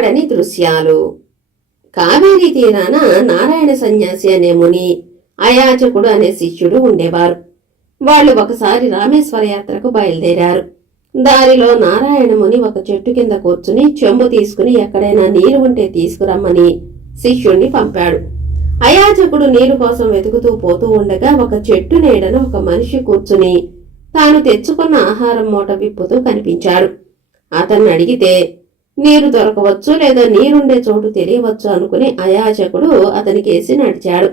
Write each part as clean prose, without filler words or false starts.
కనపడని దృశ్యాలు. కావేరీ తీరాన నారాయణ సన్యాసి అనే ముని, అయాచకుడు అనే శిష్యుడు ఉండేవారు. వాళ్ళు ఒకసారి రామేశ్వర యాత్రకు బయలుదేరారు. దారిలో నారాయణ ముని ఒక చెట్టు కింద కూర్చుని చెంబు తీసుకుని ఎక్కడైనా నీరు ఉంటే తీసుకురమ్మని శిష్యుణ్ణి పంపాడు. అయాచకుడు నీరు కోసం వెతుకుతూ పోతూ ఉండగా ఒక చెట్టు నీడన ఒక మనిషి కూర్చుని తాను తెచ్చుకున్న ఆహారం మూట విప్పుతూ కనిపించాడు. అతన్ని అడిగితే నీరు దొరకవచ్చు లేదా నీరుండే చోటు తెలియవచ్చు అనుకుని అయాచకుడు అతనికేసి నడిచాడు.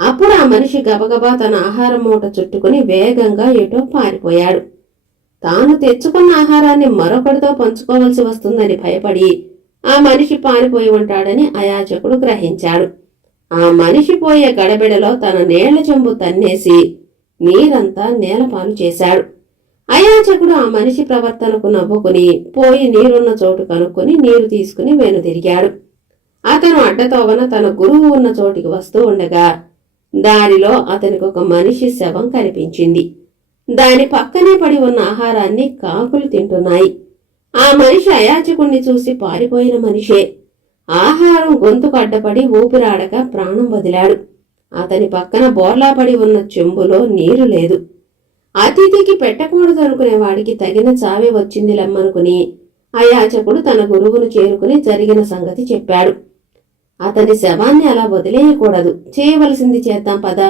అప్పుడు ఆ మనిషి గబగబా తన ఆహారం మూట చుట్టుకుని వేగంగా ఎటో పారిపోయాడు. తాను తెచ్చుకున్న ఆహారాన్ని మరొకరితో పంచుకోవలసి వస్తుందని భయపడి ఆ మనిషి పారిపోయి ఉంటాడని అయాచకుడు గ్రహించాడు. ఆ మనిషి పోయే గడబిడలో తన నీళ్ల చెంబు తన్నేసి నీరంతా నేలపాలు చేశాడు. అయాచకుడు ఆ మనిషి ప్రవర్తనకు నవ్వుకుని పోయి నీరున్న చోటు కనుక్కొని నీరు తీసుకుని వెనుదిరిగాడు. అతను అడ్డతోవన తన గురువు ఉన్న చోటికి వస్తూ ఉండగా దారిలో అతనికి ఒక మనిషి శవం కనిపించింది. దాని పక్కనే పడి ఉన్న ఆహారాన్ని కాకులు తింటున్నాయి. ఆ మనిషి అయాచకుణ్ణి చూసి పారిపోయిన మనిషే. ఆహారం గొంతుకు అడ్డపడి ఊపిరాడక ప్రాణం వదిలాడు. అతని పక్కన బోర్లాపడి ఉన్న చెంబులో నీరు లేదు. అతిథికి పెట్టకూడదనుకునే వాడికి తగిన చావే వచ్చింది లమ్మనుకుని అయాచకుడు తన గురువును చేరుకుని జరిగిన సంగతి చెప్పాడు. అతని శవాన్ని అలా వదిలేయకూడదు, చేయవలసింది చేద్దాం పద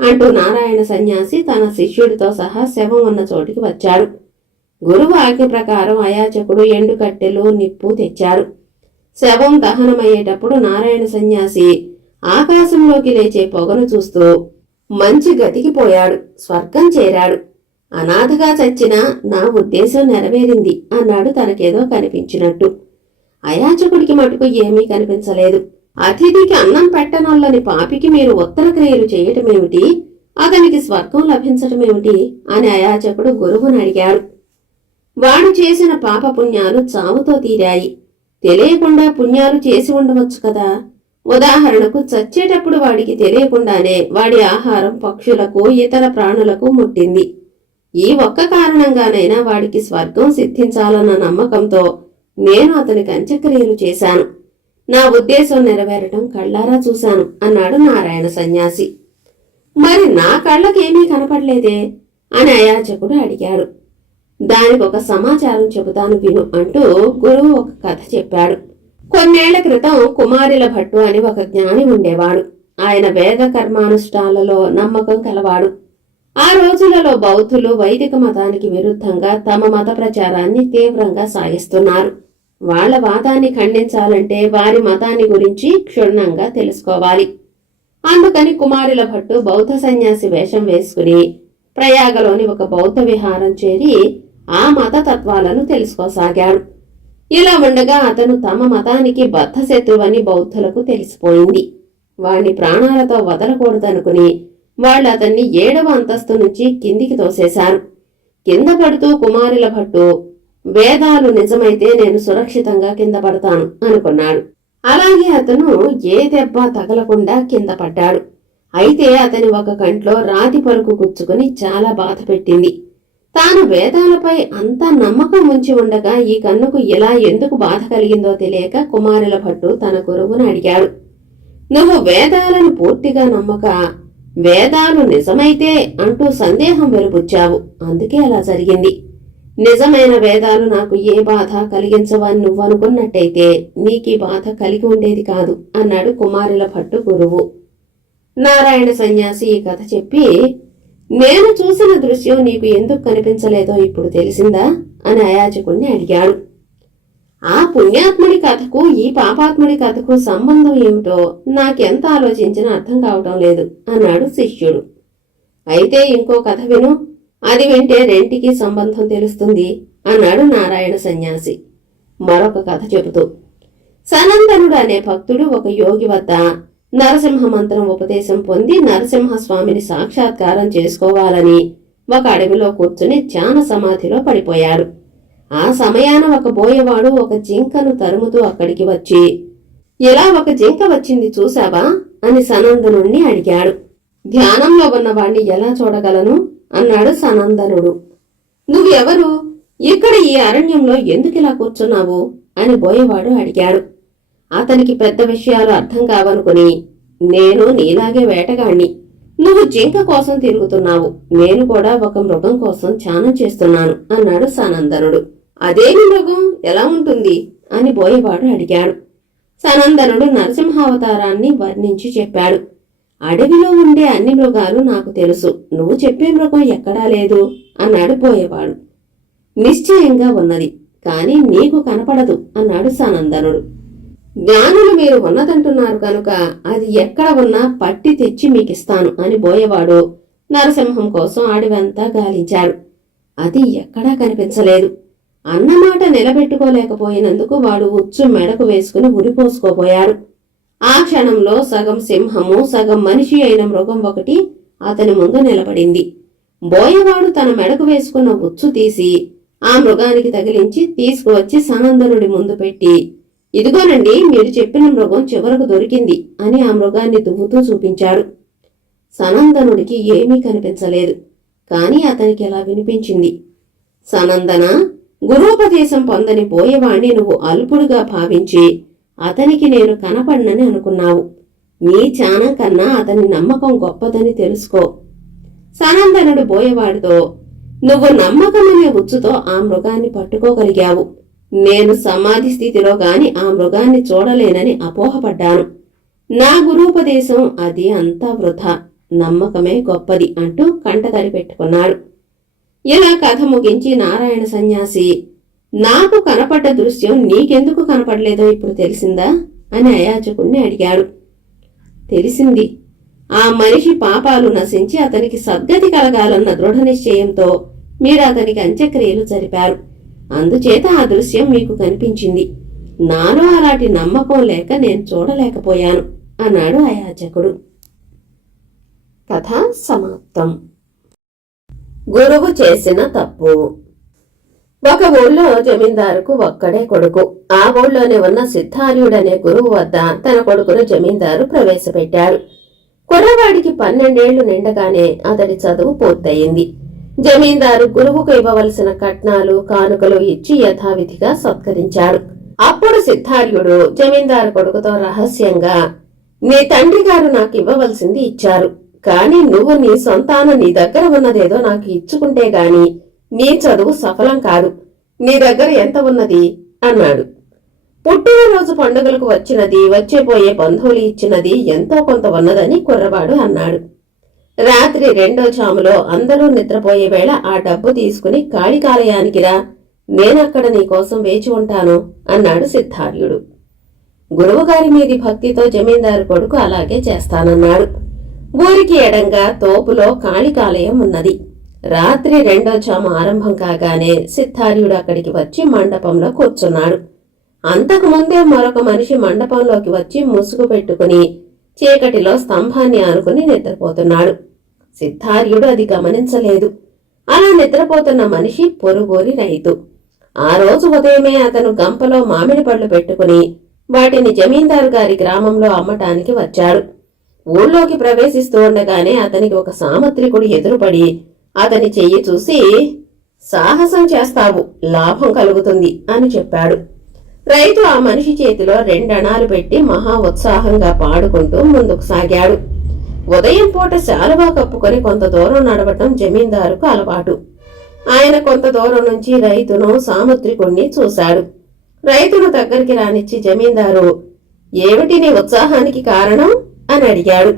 అంటూ నారాయణ సన్యాసి తన శిష్యుడితో సహా శవం ఉన్న చోటికి వచ్చాడు. గురువు ఆజ్ఞ ప్రకారం అయాచకుడు ఎండు కట్టెలు నిప్పు తెచ్చారు. శవం దహనమయ్యేటప్పుడు నారాయణ సన్యాసి ఆకాశంలోకి లేచే పొగను చూస్తూ మంచి గతికి పోయాడు, స్వర్గం చేరాడు. అనాథగా చచ్చినా నా ఉద్దేశం నెరవేరింది అన్నాడు తనకేదో కనిపించినట్టు. అయాచకుడికి మటుకు ఏమీ కనిపించలేదు. అతిథికి అన్నం పెట్టనొల్లని పాపికి మీరు ఉత్తర క్రియలు చేయటమేమిటి, అతనికి స్వర్గం లభించటమేమిటి అని అయాచకుడు గురువుని అడిగాడు. వాడు చేసిన పాపపుణ్యాలు చావుతో తీరాయి. తెలియకుండా పుణ్యాలు చేసి ఉండవచ్చు కదా. ఉదాహరణకు చచ్చేటప్పుడు వాడికి తెలియకుండానే వాడి ఆహారం పక్షులకు ఇతర ప్రాణులకు ముట్టింది. ఈ ఒక్క కారణంగానైనా వాడికి స్వర్గం సిద్ధించాలన్న నమ్మకంతో నేను అతనికి అంత్యక్రియలు చేశాను. నా ఉద్దేశం నెరవేరటం కళ్ళారా చూశాను అన్నాడు నారాయణ సన్యాసి. మరి నా కళ్ళకేమీ కనపడలేదే అని అయాచకుడు అడిగాడు. దానికి ఒక సమాచారం చెబుతాను విను అంటూ గురువు ఒక కథ చెప్పాడు. కొన్నేళ్ల క్రితం కుమారిల భట్టు అని ఒక జ్ఞాని ఉండేవాడు. ఆయన వేద కర్మానుష్ఠానాలలో నమ్మకం కలవాడు. ఆ రోజులలో బౌద్ధులు వైదిక మతానికి విరుద్ధంగా తమ మత ప్రచారాన్ని తీవ్రంగా సాగిస్తున్నారు. వాళ్ల వాదాన్ని ఖండించాలంటే వారి మతాన్ని గురించి క్షుణ్ణంగా తెలుసుకోవాలి. అందుకని కుమారుల భట్టు బౌద్ధ సన్యాసి వేషం వేసుకుని ప్రయాగలోని ఒక బౌద్ధ విహారం చేరి ఆ మత తత్వాలను తెలుసుకోసాగాడు. ఇలా ఉండగా అతను తమ మతానికి బద్ధశత్రువని బౌద్ధులకు తెలిసిపోయింది. వాణ్ణి ప్రాణాలతో వదలకూడదనుకుని వాళ్ళు అతన్ని 7వ అంతస్తు నుంచి కిందికి తోసేశారు. కింద పడుతూ కుమారుల భట్టు వేదాలు నిజమైతే నేను సురక్షితంగా కింద పడతాను అనుకున్నాడు. అలాగే అతను ఏ దెబ్బ తగలకుండా కింద పడ్డాడు. అయితే అతని ఒక కంట్లో రాతి పలుకు గుచ్చుకుని చాలా బాధ పెట్టింది. తాను వేదాలపై అంత నమ్మకం ఉంచి ఉండగా ఈ కన్నుకు ఇలా ఎందుకు బాధ కలిగిందో తెలియక కుమారుల భట్టు తన గురువును అడిగాడు. నువ్వు వేదాలను పూర్తిగా నమ్మక వేదాలు నిజమైతే అంటూ సందేహం వెలుబుచ్చావు, అందుకే అలా జరిగింది. నిజమైన వేదాలు నాకు ఏ బాధ కలిగించవని నువ్వనుకున్నట్టయితే నీకీ బాధ కలిగి ఉండేది కాదు అన్నాడు కుమారుల భట్టు గురువు. నారాయణ సన్యాసి ఈ కథ చెప్పి, నేను చూసిన దృశ్యం నీకు ఎందుకు కనిపించలేదో ఇప్పుడు తెలిసిందా అని అయాచకుణ్ణి అడిగాడు. ఆ పుణ్యాత్ముడి కథకు ఈ పాపాత్ముడి కథకు సంబంధం ఏమిటో నాకెంత ఆలోచించినా అర్థం కావటం లేదు అన్నాడు శిష్యుడు. అయితే ఇంకో కథ విను, అది వింటే రెంటికి సంబంధం తెలుస్తుంది అన్నాడు నారాయణ సన్యాసి మరొక కథ చెబుతూ. సనందనుడు అనే భక్తుడు ఒక యోగి వద్ద నరసింహ మంత్రం ఉపదేశం పొంది నరసింహస్వామిని సాక్షాత్కారం చేసుకోవాలని ఒక అడవిలో కూర్చుని ధ్యాన సమాధిలో పడిపోయాడు. ఆ సమయాన ఒక బోయవాడు ఒక జింకను తరుముతూ అక్కడికి వచ్చి, ఇలా ఒక జింక వచ్చింది చూశావా అని సనందనుణ్ణి అడిగాడు. ధ్యానంలో ఉన్నవాణ్ణి ఎలా చూడగలను అన్నాడు సనందనుడు. నువ్వెవరు, ఇక్కడ ఈ అరణ్యంలో ఎందుకిలా కూర్చున్నావు అని బోయవాడు అడిగాడు. అతనికి పెద్ద విషయాలు అర్థం కావనుకుని, నేను నీలాగే వేటగాణ్ణి, నువ్వు జింక కోసం తిరుగుతున్నావు, నేను కూడా ఒక మృగం కోసం ధ్యానం చేస్తున్నాను అన్నాడు సనందనుడు. అదేమి మృగం, ఎలా ఉంటుంది అని బోయవాడు అడిగాడు. సనందనుడు నరసింహావతారాన్ని వర్ణించి చెప్పాడు. అడవిలో ఉండే అన్ని మృగాలు నాకు తెలుసు, నువ్వు చెప్పే మృగం ఎక్కడా లేదు అన్నాడు బోయవాడు. నిశ్చయంగా ఉన్నది, కాని నీకు కనపడదు అన్నాడు సనందనుడు. జ్ఞానులు మీరు ఉన్నదంటున్నారు కనుక అది ఎక్కడ ఉన్నా పట్టి తెచ్చి మీకిస్తాను అని బోయవాడు నరసింహం కోసం అడవంతా గాలించాడు. అది ఎక్కడా కనిపించలేదు. అన్నమాట నిలబెట్టుకోలేకపోయినందుకు వాడు ఉచ్చు మెడకు వేసుకుని ఉరిపోసుకోబోయాడు. ఆ క్షణంలో సగం సింహము సగం మనిషి అయిన మృగం ఒకటి అతని ముందు నిలబడింది. బోయవాడు తన మెడకు వేసుకున్న ఉచ్చు తీసి ఆ మృగానికి తగిలించి తీసుకువచ్చి సనందనుడి ముందు పెట్టి, ఇదిగోనండి మీరు చెప్పిన మృగం చివరకు దొరికింది అని ఆ మృగాన్ని దువ్వుతూ చూపించాడు. సనందనుడికి ఏమీ కనిపించలేదు, కాని అతనికి ఎలా వినిపించింది. సనందన, గురూపదేశం పొందని బోయవాణ్ణి నువ్వు అల్పుడుగా భావించి అతనికి నేను కనపడినని అనుకున్నావు. నీ ధ్యానం కన్నా అతని నమ్మకం గొప్పదని తెలుసుకో. సనందనుడు బోయవాడితో, నువ్వు నమ్మకమనే ఉచ్చుతో ఆ మృగాన్ని పట్టుకోగలిగావు. నేను సమాధి స్థితిలో గాని ఆ మృగాన్ని చూడలేనని అపోహపడ్డాను. నా గురూపదేశం అది అంతా వృథా, నమ్మకమే గొప్పది అంటూ కంటతడి పెట్టుకున్నాడు. ఇలా కథ ముగించి నారాయణ సన్యాసి, నాకు కనపడ్డ దృశ్యం నీకెందుకు కనపడలేదో ఇప్పుడు తెలిసిందా అని అయాచకుణ్ణి అడిగాడు. తెలిసింది. ఆ మనిషి పాపాలు నశించి అతనికి సద్గతి కలగాలన్న దృఢ నిశ్చయంతో మీరు అతనికి అంత్యక్రియలు జరిపారు. అందుచేత ఆ దృశ్యం మీకు కనిపించింది. నాలో అలాంటి నమ్మకం లేక నేను చూడలేకపోయాను అన్నాడు అయాచకుడు. కథ సమాప్తం. గురువు చేసిన తప్పు. ఒక ఊళ్ళో జమీందారుకు ఒక్కడే కొడుకు. ఆ ఊళ్ళోనే ఉన్న సిద్ధార్యుడనే గురువు వద్ద తన కొడుకును జమీందారు ప్రవేశపెట్టాడు. కుర్రవాడికి 12 ఏళ్లు నిండగానే అతడి చదువు పూర్తయింది. జమీందారు గురువుకు ఇవ్వవలసిన కట్నాలు కానుకలు ఇచ్చి యథావిధిగా సత్కరించాడు. అప్పుడు సిద్ధార్యుడు జమీందారు కొడుకుతో రహస్యంగా, నీ తండ్రి గారు నాకు ఇవ్వవలసింది ఇచ్చారు, కాని నువ్వు నీ సొంతాన నీ దగ్గర ఉన్నదేదో నాకు ఇచ్చుకుంటే గాని నీ చదువు సఫలం కాదు. నీ దగ్గర ఎంత ఉన్నది అన్నాడు. పుట్టినరోజు పండుగలకు వచ్చినది, వచ్చేపోయే బంధువులు ఇచ్చినది ఎంతో కొంత ఉన్నదని కుర్రవాడు అన్నాడు. రాత్రి 2వ జాములో అందరూ నిద్రపోయే వేళ ఆ డబ్బు తీసుకుని కాళికాలయానికి రా, నేనక్కడ నీకోసం వేచి ఉంటాను అన్నాడు సిద్ధార్యుడు. గురువుగారి మీది భక్తితో జమీందారు కొడుకు అలాగే చేస్తానన్నాడు. ఊరికి ఎడంగా తోపులో కాళికాలయం ఉన్నది. రాత్రి 2వ జాము ఆరంభం కాగానే సిద్ధార్యుడు అక్కడికి వచ్చి మండపంలో కూర్చున్నాడు. అంతకుముందే మరొక మనిషి మండపంలోకి వచ్చి ముసుగు పెట్టుకుని చీకటిలో స్తంభాన్ని ఆనుకుని నిద్రపోతున్నాడు. సిద్ధార్యుడు అది గమనించలేదు. అలా నిద్రపోతున్న మనిషి పొరుగోరి రైతు. ఆ రోజు ఉదయమే అతను గంపలో మామిడి పళ్ళు పెట్టుకుని వాటిని జమీందారు గారి గ్రామంలో అమ్మటానికి వచ్చాడు. ఊళ్ళోకి ప్రవేశిస్తూ ఉండగానే అతనికి ఒక సామత్రికుడు ఎదురుపడి అతని చెయ్యి చూసి, సాహసం చేస్తావు, లాభం కలుగుతుంది అని చెప్పాడు. రైతు ఆ మనిషి చేతిలో 2 అణాలు పెట్టి మహా ఉత్సాహంగా పాడుకుంటూ ముందుకు సాగాడు. ఉదయం పూట శాలువా కప్పుకొని కొంత దూరం నడవటం జమీందారుకు అలవాటు. ఆయన కొంత దూరం నుంచి రైతును సాముద్రికుణ్ణి చూశాడు. రైతును దగ్గరికి రానిచ్చి జమీందారు, ఏమిటి నీ ఉత్సాహానికి కారణం అని అడిగాడు.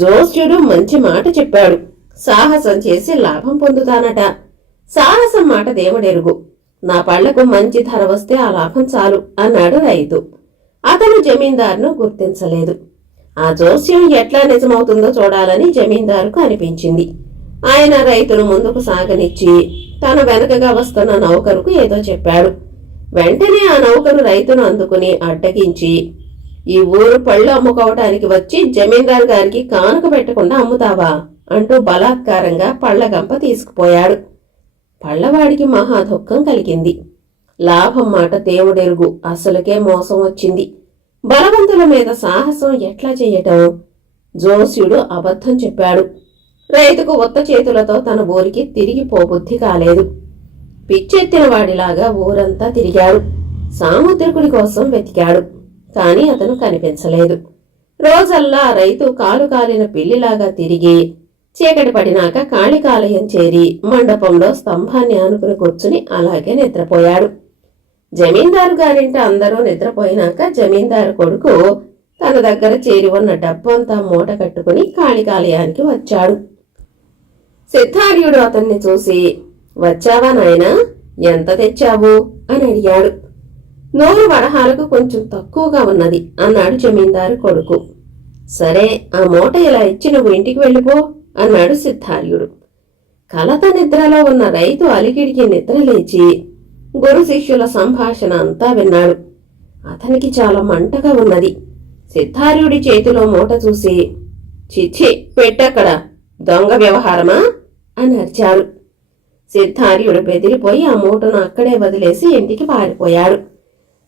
జోస్యుడు మంచి మాట చెప్పాడు, సాహసం చేసి లాభం పొందుతానట. సాహసం మాట దేవుడెరుగు, నా పళ్లకు మంచి ధర వస్తే ఆ లాభం చాలు అన్నాడు రైతు. అతను జమీందారును గుర్తించలేదు. ఆ జోస్యం ఎట్లా నిజమవుతుందో చూడాలని జమీందారుకు అనిపించింది. ఆయన రైతును ముందుకు సాగనిచ్చి తన వెనకగా వస్తున్న నౌకరుకు ఏదో చెప్పాడు. వెంటనే ఆ నౌకరు రైతును అందుకుని అడ్డగించి, ఈ ఊరు పళ్ళు అమ్ముకోవటానికి వచ్చి జమీందారు గారికి కానుక పెట్టకుండా అమ్ముతావా అంటూ బలాత్కారంగా పళ్లగంప తీసుకుపోయాడు. పళ్లవాడికి మహా దుఃఖం కలిగింది. లాభం మాట దేవుడెరుగు, అసలుకే మోసం వచ్చింది. బలవంతుల మీద సాహసం ఎట్లా చెయ్యటం? జోస్యుడు అబద్ధం చెప్పాడు. రైతుకు ఉత్త చేతులతో తన ఊరికి తిరిగి పోబుద్ధి కాలేదు. పిచ్చెత్తిన వాడిలాగా ఊరంతా తిరిగాడు. సాముద్రికుడి కోసం వెతికాడు. కాని అతను కనిపించలేదు. రోజల్లా రైతు కాలు కాలిన పిల్లిలాగా తిరిగి చీకటి పడినాక కాళికాలయం చేరి మండపంలో స్తంభాన్ని ఆనుకుని కూర్చుని అలాగే నిద్రపోయాడు. జమీందారు గారింట అందరూ నిద్రపోయినాక జమీందారు కొడుకు తన దగ్గర చేరి ఉన్న డబ్బంతా మూట కట్టుకుని కాళికాలయానికి వచ్చాడు. సిద్ధార్యుడు అతన్ని చూసి, "వచ్చావా నాయనా? ఎంత తెచ్చావు?" అని అడిగాడు. "100 వరహాలకు కొంచెం తక్కువగా ఉన్నది" అన్నాడు జమీందారు కొడుకు. "సరే, ఆ మూట ఇలా ఇచ్చి నువ్వు ఇంటికి వెళ్ళిపో" అన్నాడు సిద్ధార్యుడు. కలత నిద్రలో ఉన్న రైతు అలికిడికి నిద్రలేచి గురు శిష్యుల సంభాషణ అంతా విన్నాడు. అతనికి చాలా మంటగా ఉన్నది. సిద్ధార్యుడి చేతిలో మూట చూసి, "చిచ్చి, పెట్టక్కడ, దొంగ వ్యవహారమా" అని అరిచాడు. సిద్ధార్యుడు బెదిరిపోయి ఆ మూటను అక్కడే వదిలేసి ఇంటికి పారిపోయాడు.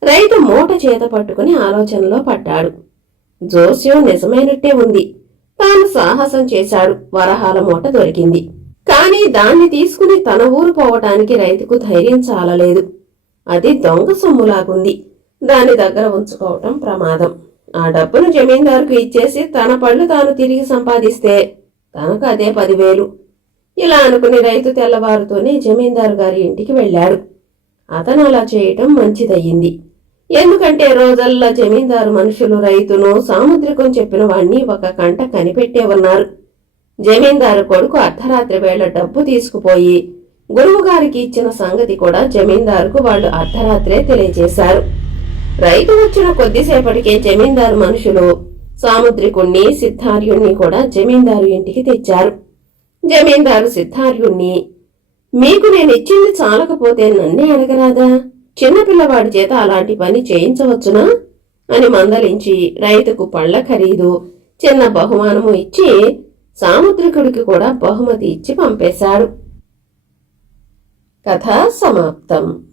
రైతు మూట చేత పట్టుకుని ఆలోచనలో పడ్డాడు. జోస్యం నిజమైనట్టే ఉంది. తాను సాహసం చేశాడు. వరహాల మూట దొరికింది. కాని దాన్ని తీసుకుని తన ఊరు పోవటానికి రైతుకు ధైర్యం చాలలేదు. అది దొంగ సొమ్ములాగుంది. దాని దగ్గర ఉంచుకోవటం ప్రమాదం. ఆ డబ్బును జమీందారుకు ఇచ్చేసి తన పళ్ళు తాను తిరిగి సంపాదిస్తే తనకు అదే 10,000. ఇలా అనుకుని రైతు తెల్లవారుతోనే జమీందారు గారి ఇంటికి వెళ్ళాడు. అతను అలా చేయటం మంచిదయ్యింది. ఎందుకంటే రోజల్లా జమీందారు మనుషులు రైతును సాముద్రికం చెప్పిన వాణ్ణి ఒక కంట కనిపెట్టే ఉన్నారు. జమీందారు కొడుకు అర్ధరాత్రి వేళ డబ్బు తీసుకుపోయి గురువుగారికి ఇచ్చిన సంగతి కూడా జమీందారుకు వాళ్ళు అర్ధరాత్రే తెలియజేశారు. రైతు వచ్చిన కొద్దిసేపటికే జమీందారు మనుషులు సాముద్రికుణ్ణి సిద్ధార్యుణ్ణి కూడా జమీందారు ఇంటికి తెచ్చారు. జమీందారు సిద్ధార్యుణ్ణి, "మీకు నేనిచ్చింది చాలకపోతే నన్నే అడగరాదా? చిన్నపిల్లవాడి చేత అలాంటి పని చేయించవచ్చునా?" అని మందలించి రైతుకు పళ్ల ఖరీదు, చిన్న బహుమానము ఇచ్చి సాముద్రికుడికి కూడా బహుమతి ఇచ్చి పంపేశాడు. కథ సమాప్తం.